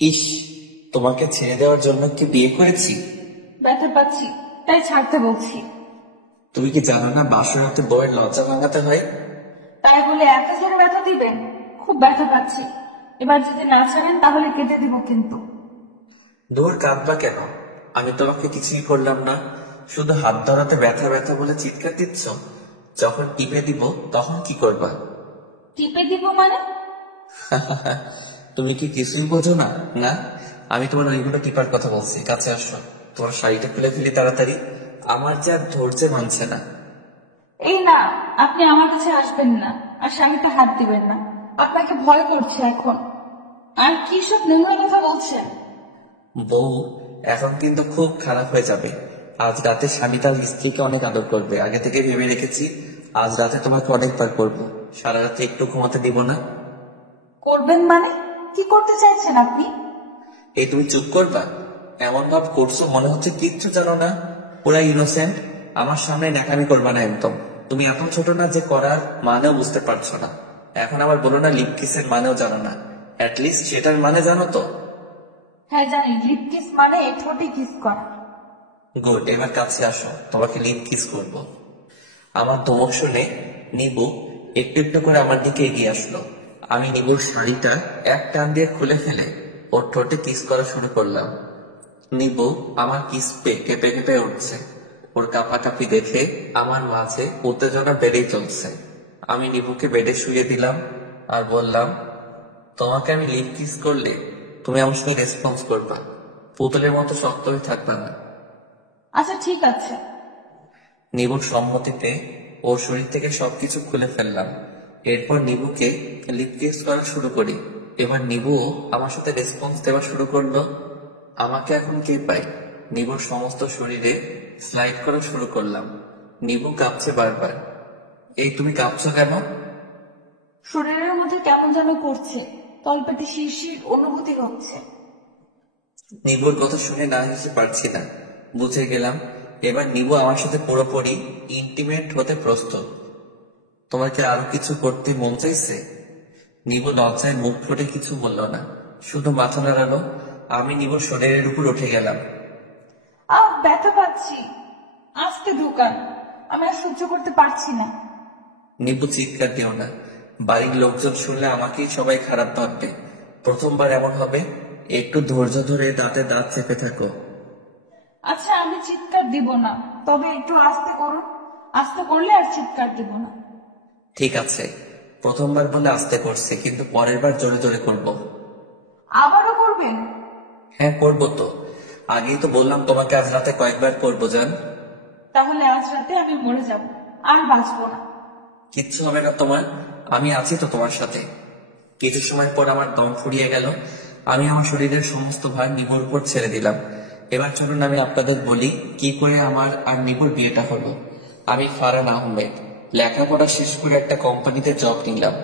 ইস, তোমাকে ছেড়ে দেওয়ার জন্য কি বিয়ে করেছি? ব্যথা পাচ্ছি, তাই ছাড়তে বলছি। তুমি কি জানো না বাসরাতে বউয়ের লজ্জা ভাঙাতে হয়? তাই বলে একা ছেড়ে ব্যথা দিবেন? খুব ব্যথা পাচ্ছি। এবার যদি না ছাড়েন তাহলে কেটে দিব কিন্তু। দূর, কাঁদবা কেন? আমি তোমাকে কিছুই করলাম না, শুধু হাত ধরাতে ব্যথা ব্যথা বলে চিৎকার দিচ্ছ। যখন টিপে দিব তখন কি করবা? টিপে দিব মানে? তুমি কি কিছুই বোঝো না? না, আমি তোমার ওইগুলো টিপার কথা বলছি। কাছে আসো, তোমার শাড়িটা খুলে ফেলি তাড়াতাড়ি। আমার যে আর ধৈর্য মানছে না। এই না, আপনি আমার কাছে আসবেন না, আর স্বামীকে হাত দিবেন না। আপনাকে ভয় করছে এখন। আর কি সব নোংরা কথা বলছেন? বউ এখন কিন্তু খুব খারাপ হয়ে যাবে। আজ রাতে স্বামী তার স্ত্রীকে অনেক আদর করবে, আগে থেকে ভেবে রেখেছি। আজ রাতে তোমাকে অনেকবার করবো, সারা রাতে একটু ঘুমাতে দিব না। করবেন মানে? কি করতে চাইছেন আপনি? এই তুমি চুপ করবা? এমন ভাব করছো মনে হচ্ছে কিচ্ছু জানো না, পুরা ইনোসেন্ট। আমার সামনে ন্যাকামি করবা না একদম। তুমি এত ছোট না যে করার মানেও বুঝতে পারছো না। এখন আবার বলো না লিপ কিসের মানেও জানো না। অ্যাটলিস্ট সেটার মানে জানো তো? হ্যাঁ জানি, লিপ কিস মানে ঠোঁটে কিস করা। গুড, এবার কাছে আসো, তোমাকে লিপ কিস করবো। আমার ধমক শুনে নিবু একটু একটু করে আমার দিকে এগিয়ে আসলো। আমি নিবুর শাড়িটা এক টান দিয়ে খুলে ফেলে ওর ঠোঁটে কিস করা শুরু করলাম। নিবু আমার কিস পেয়ে কেঁপে কেঁপে উঠছে। ওর কাঁপাকাঁপি দেখে আমার মাঝে উত্তেজনা বেড়েই চলছে। আমি নিবুকে বেডে শুয়ে দিলাম আর বললাম, তোমাকে আমি লিপ কিস করলে তুমি আমার সাথে রেসপন্স করবা, পুতুলের মতো শক্ত হয়ে থাকবা না। আচ্ছা ঠিক আছে। নিবুর সম্মতিতে ওর শরীর থেকে সবকিছু খুলে ফেললাম। এরপর নিবুকে লিপ কিস করা শুরু করি। এবার নিবুও আমার সাথে রেসপন্স দেওয়া শুরু করলো। আমাকে এখন কে পাই? নিবুর সমস্ত শরীরে স্লাইড করা শুরু করলাম। নিবু কাঁপছে বারবার। এই তুমি কাঁপছো কেন? শরীরের মধ্যে কেমন যেন করছে, তলপেটে শিরশির অনুভূতি হচ্ছে। নিবুর কথা শুনে না হেসে পারছি না। বুঝে গেলাম এবার নিবু আমার সাথে পুরোপুরি ইন্টিমেট হতে প্রস্তুত। তোমার কি আরো কিছু করতে মন চাইছে? নিবু লজ্জায় মুখ ফুটে কিছু বলল না, শুধু মাথা নাড়ালো। আমি নিবুর শরীরের উপর উঠে গেলাম। ব্যথা পাচ্ছি, আস্তে ঢোকান, আমি আর সহ্য করতে পারছি না। নিবু চিৎকার দিও না, বাড়ির লোকজন শুনলে আমাকেই সবাই খারাপ ভাববে। প্রথমবার এমন হবে, একটু ধৈর্য ধরে দাঁতে দাঁত চেপে থাকো। আচ্ছা আমি চিৎকার দিব না, তবে একটু আস্তে করুন। আস্তে করলে আর চিৎকার দিব না। ঠিক আছে, প্রথমবার বলে আস্তে করছে, কিন্তু পরের বার জোরে জোরে করবো। আবারও করবেন? হ্যাঁ করবো তো, আগেই তো বললাম তোমাকে আজ রাতে কয়েকবার করবো জান। তাহলে আজ রাতে আমি মরে যাব, আর বাঁচবো না। কিচ্ছু হবে না তোমার, আমি আছি তো তোমার সাথে। কিছু সময় পর আমার দম ফুরিয়ে গেল। আমি আমার শরীরের সমস্ত ভার নিবুর উপর ছেড়ে দিলাম। এবার চলুন আমি আপনাদের বলি কি করে আমার আর নিবুর বিয়েটা হলো। আমি ফারহান আহমেদ, লেখাপড়া শেষ করে একটা কোম্পানিতে জব নিলাম।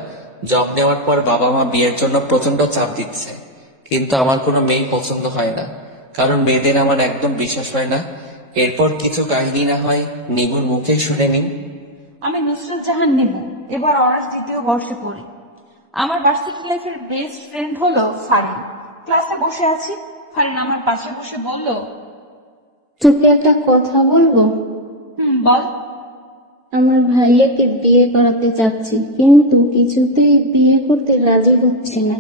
জব নেওয়ার পর বাবা মা বিয়ের জন্য প্রচন্ড চাপ দিচ্ছে, কিন্তু আমার কোনো মেয়ে পছন্দ হয় না, কারণ মেয়েদের আমার একদম বিশ্বাস হয় না। এরপর কিছু কাহিনী না হয় নিবুর মুখে শুনে নিন। আমি নুসরাত জাহান নেব, এবার অনার্স 2য় বর্ষে পড়ি। আমার ভার্সিটি লাইফের বেস্ট ফ্রেন্ড হলো ফারিন। ক্লাসে বসে আছি, ফারিন আমার পাশে বসে বলল, তোকে একটা কথা বলবো? বল। আমার ভাইয়াকে বিয়ে করাতে চাচ্ছি, কিন্তু কিছুতেই বিয়ে করতে রাজি হচ্ছে না।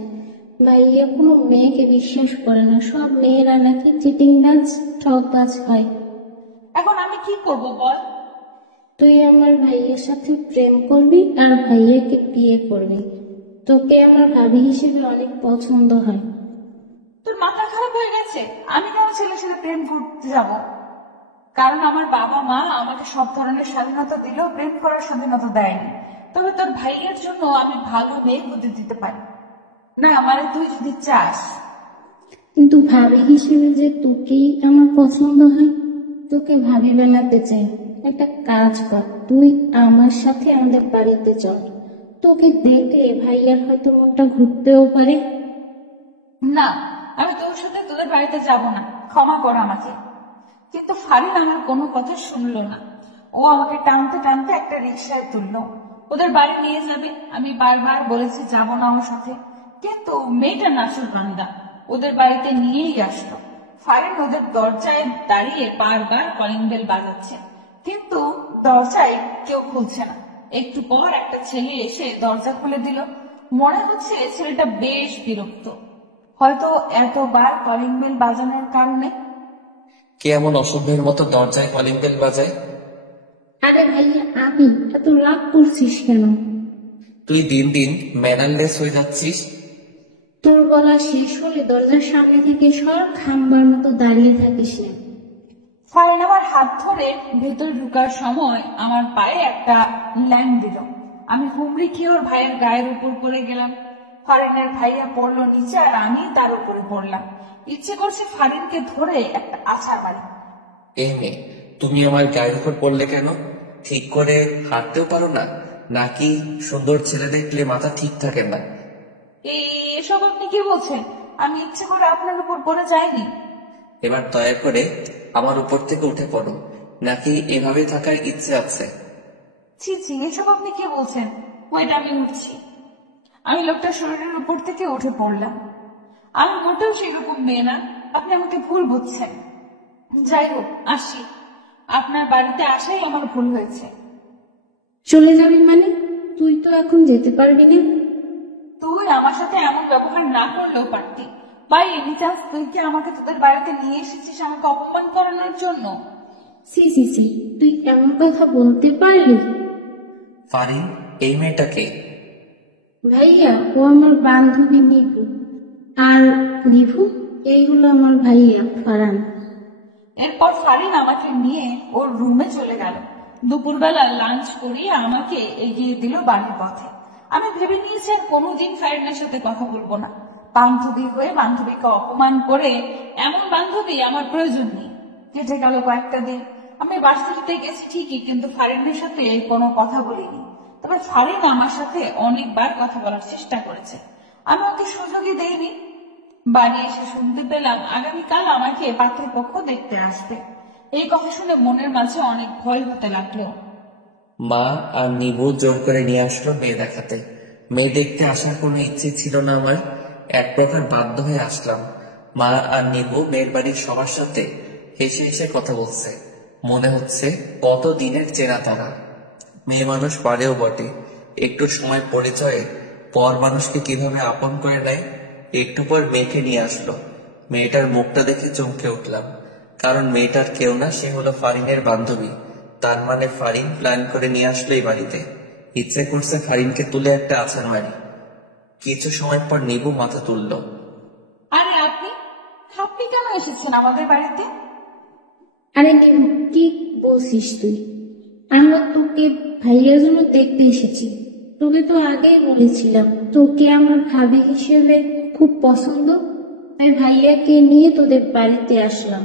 ভাইয়া কোনো মেয়েকে বিশ্বাস করে না, সব মেয়েরা নাকি চিটিংবাজ, ঠকবাজ হয়। এখন আমি কি করব বল? তুই আমার ভাইয়ের সাথে প্রেম করবি আর ভাইয়াকে বিয়ে করবি। তোকে আমার ভাবি হিসেবে অনেক পছন্দ হয়। তোর মাথা খারাপ হয়ে গেছে? আমি কেন ছেলের সাথে প্রেম করতে যাব? কারণ আমার বাবা মা আমাকে সব ধরনের স্বাধীনতা দিলেও প্রেম করার স্বাধীনতা দেয়নি। তবে তোর ভাইয়ের জন্য আমি ভালো মেয়ে হতে দিতে পারি না, মানে তুই যদি চাস। কিন্তু ভাবি হিসেবে যে তোকেই আমার পছন্দ হয়, তোকে ভাবি বানাতে চাই। একটা কাজ কর, তুই আমার সাথে আমাদের বাড়িতে চল। তোকে দেখলে ভাইয়ার হয়তো মনটা ঘুরতেও পারে। না, আমি তোর সাথে তোদের বাড়িতে যাব না, ক্ষমা কর আমাকে। কিন্তু ফারিন আমার কোনো কথা শুনলো না। ও আমাকে টানতে টানতে একটা রিক্সায় তুললো, ওদের বাড়ি নিয়ে যাবে। আমি বারবার বলেছি যাব না ওর সাথে, কিন্তু মেয়েটা নাচুর বান্দা, ওদের বাড়িতে নিয়েই আসলো। ফারিন ওদের দরজায় দাঁড়িয়ে বারবার কলিং বেল বাজাচ্ছে, কিন্তু দরজায় কেউ খুলছে না। একটু পর একটা ছেলে এসে দরজা খুলে দিল। মনে হচ্ছে ছেলেটা বেশ বিরক্ত, হয়তো এতবার কলিং বেল বাজানোর কারণে। কে এমন অসভ্যের মতো দরজায় কলিং বেল বাজায়? আরে ভাইয়া, আমি। এত রাগ করছিস কেন? তুই দিন দিন ম্যানারলেস হয়ে যাচ্ছিস। তোর বলা শেষ হলে দরজার সামনে থেকে সর, খাম্বার মতো দাঁড়িয়ে থাকিস না। ফারিন আমার হাত ধরে ভেতরে ঢুকার সময় আমার পায়ে একটা ল্যাং দিল। আমি হুমড়ি খেয়ে ওর ভাইয়ের গায়ের উপর পড়ে গেলাম। ফারিনের ভাইয়া পড়লো নিচে আর আমি তার উপরে পড়লাম। ইচ্ছে করছে ফারিনকে ধরে একটা আছাড় মারি। এই মেয়ে, তুমি আমার গায়ের উপর পড়লে কেন? ঠিক করে হাঁটতেও পারো না নাকি? সুন্দর ছেলে দেখলে মাথা ঠিক থাকে না? এসব আপনি কি বলছেন? আমি ইচ্ছে করে আপনার উপর পড়ে যাইনি। এবার দয়া করে আমার উপর থেকে উঠে পড়ো, নাকি এভাবে থাকার ইচ্ছে আছে? ছি ছি, এসব আপনি কি বলছেন? ওয়েট, আমি উঠছি। আমি লোকটার শরীরের উপর থেকে উঠে পড়লাম। আমি মোটেও সেরকম মেয়ে না, আপনি আমাকে ভুল বুঝছেন। যাই হোক, আসি। আপনার বাড়িতে আসাই আমার ভুল হয়েছে। চলে যাবি মানে? তুই তো এখন যেতে পারবি না। তুই আমার সাথে এমন ব্যবহার না করলেও পারতি। বাই এনি চান্স তুই কি আমাকে তোদের বাড়িতে নিয়ে এসেছিস আমাকে অপমান করানোর জন্য? সি সি সি, তুই এমন কথা বলতে পারলি? ফারিন, এই মেয়েটাকে? ভাইয়া, ও আমার বান্ধবী নিভু। আর নিভু, এই হলো আমার ভাইয়া ফারান। এরপর ফারিন আমাকে নিয়ে ওর রুমে চলে গেল। দুপুরবেলা লাঞ্চ করিয়ে আমাকে এগিয়ে দিল বাড়ির পথে। আমি ভেবে নিয়েছি আর কোনোদিন ফারিনের সাথে কথা বলবো না। বান্ধবী হয়ে বান্ধবীকে অপমান করে এমন বান্ধবী আমার প্রয়োজন নেই। কেটে গেল কয়েকটা দিন। আমি ভার্সিটিতে গেছি ঠিকই, কিন্তু ফারিনের সাথে কোনো কথা বলিনি। তবে ফারিন আমার সাথে অনেকবার কথা বলার চেষ্টা করেছে, আমি ওকে সুযোগই দেইনি। বাড়ি এসে শুনতে পেলাম আগামীকাল আমাকে পাত্রপক্ষ দেখতে আসবে। এই কথা শুনে মনের মাঝে অনেক ভয় হতে লাগলো। মা আর নিবু জোর করে নিয়ে আসলো মেয়ে দেখাতে। মেয়ে দেখতে আসার কোনো ইচ্ছে ছিল না আমার, এক প্রকার বাধ্য হয়ে আসলাম। মা আর নিবু মেয়ের বাড়ির সবার সাথে হেসে হেসে কথা বলছে। মনে হচ্ছে কত দিনের চেনা তারা। মেয়ে মানুষ পারেও বটে, একটু সময় পরিচয়ে পর মানুষকে কিভাবে আপন করে নেয়। একটু পর মেয়েকে নিয়ে আসলো। মেয়েটার মুখটা দেখে চমকে উঠলাম, কারণ মেয়েটার কেউ না, সে হলো ফারিনের বান্ধবী। তার মানে ফারিন প্ল্যান করে নিয়ে আসলো এই বাড়িতে। ইচ্ছে করছে ফারিনকে তুলে একটা আছাড় মারি। কিছু সময় পর নিবু মাথা তুলল। আরে আপনি আপনি কেন এসেছেন আমাদের বাড়িতে? আরে নিভু, কি বলছিস তুই? আমরা তোকে ভাইয়ার জন্য দেখতে এসেছি। তোকে তো আগেই বলেছিলাম তোকে আমার ভাবি হিসেবে খুব পছন্দ, তাই ভাইয়াকে নিয়ে তোদের বাড়িতে আসলাম।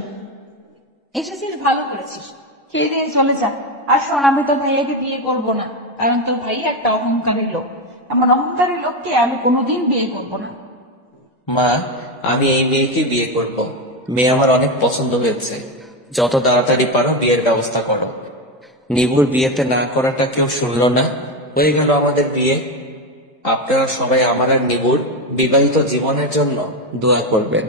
এসেছিস, ভালো করেছিস। খেয়ে দিয়ে চলে যা। আর শোন, আমি তোর ভাইয়াকে বিয়ে করবো না, কারণ তোর ভাইয়া একটা অহংকারী লোক। এমন অহংকারী লোককে আমি কোনোদিন বিয়ে করবো না। মা, আমি এই মেয়েকে বিয়ে করব। মেয়ে আমার অনেক পছন্দ হয়েছে। যত তাড়াতাড়ি পারো বিয়ের ব্যবস্থা করো। নিবুর বিয়েতে না করাটা কেউ শুনলো না, হয়ে গেল আমাদের বিয়ে। আপনারা সবাই আমার আর নিবুর বিবাহিত জীবনের জন্য দোয়া করবেন।